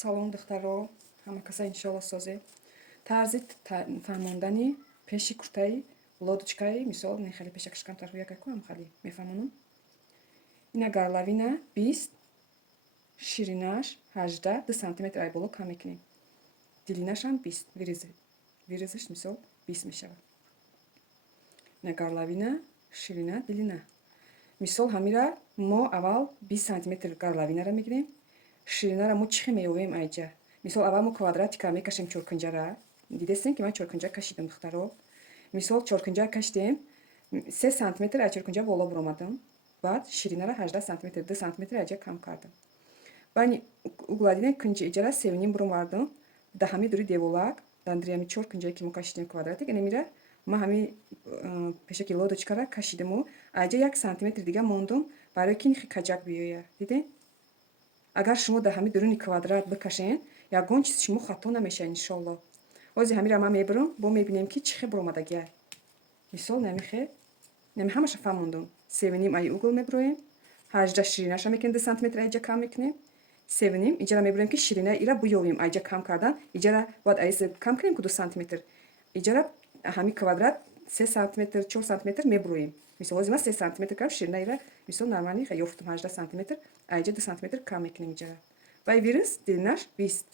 салом духтаро, ҳамакаса иншоалло созе. Тарзи фаҳмондани пеши куртаи лодочкаи мисол не хеле пешакашкам тарҳу якайкуам хали мефаҳмонам. Ина гарлавина 20, ширинаш 18 2 сантиметр ай боло кам мекунем. Дилинашам 20 вирезаш мисол 20 мешавад. Ина гарлавина, ширина, дилина. Мисол ҳамира мо аввал 20 сантиметр гарлавинара мегирем. Ширинара мо чихе меёвем айҷа. Мисол аввал мо квадратика мекашем чоркунҷара. Дидестем ки ман чоркунҷа кашидам духтаро. Мисол чоркунҷа кашидем 3 сантиметр ай чоркунҷа боло буромадам. Баъд ширинара 18 сантиметр 2 сантиметр айҷа кам кардам. Байни угладина кунҷи иҷара севним буромардам. Да ҳами дури деволак дандри ҳами чоркунҷае ки мо кашидем квадратик инамира ма ҳами пешаки лодочкара кашидаму айҷа 1 сантиметр дига мондам барои ки нихи каҷак биёяд. Дидем? Агар шумо дар ҳами дуруни квадрат бикашен ягон чиз шумо хато намешавад иншоалло. Ози ҳамира ман мебурам бо мебинем ки чихе буромадагиай. Мисол намихе нами ҳамаша фаҳмондам. Севним ай угл мебуроем. 18 ширинаша мекунем 2 сантиметр айҷа кам мекунем. Севним иҷара мебурем ки ширина ира буёвем айҷа кам кардан. Иҷара бояд айса кам кунем ку 2 сантиметр. Иҷара ҳами квадрат 3 сантиметр 4 сантиметр мебуроем. Мисол ози ман 3 сантиметр кам ширина ира мисол нормали ёфтам 18 сантиметр айҷа 2 сантиметр кам мекунем иҷара. Вай вирус дилнаш 20.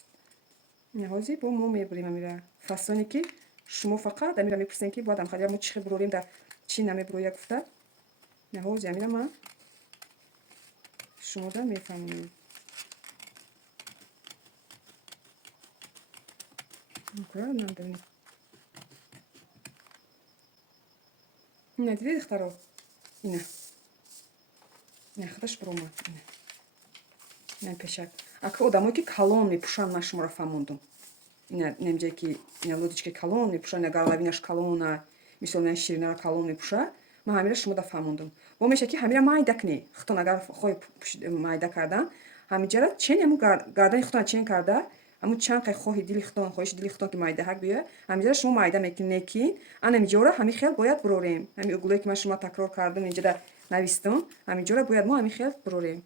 Ҳозир бо мо мебурем амира. Фасоне ки шумо фақат амира мепурсем ки бояд амхали мо чихе бурорем да чи намебуроя гуфта. Ҳозир амира ман шумода мефаҳмонем. Ина диде духтаро. Ина худаш буромад. Ина пешак. Ака одамое ки калон мепӯшанд ман шуморо фаҳмондам. Ина намҷае ки ина лодочкаи калон мепӯшанд, ина гарлавинаш калона, мисол ина ширинара калон мепӯша. Ман ҳамира шумода фаҳмондам. Бо меша ки ҳамира майда кунӣ. Хутон агар хоҳӣ майда кардан, ҳамиҷара чен ҳаму гардани хутона чен карда, ҳамун чанқе хоҳи дили хутон, хоҳиши дили хутон ки майдаҳак биёяд, ҳамиҷара шумо майда мекунед. Лекин анамиҷора ҳами хел бояд бурорем. Ҳами углое ки ман шумо такрор кардам инҷара навистам, ҳамиҷора бояд мо ҳами хел бурорем.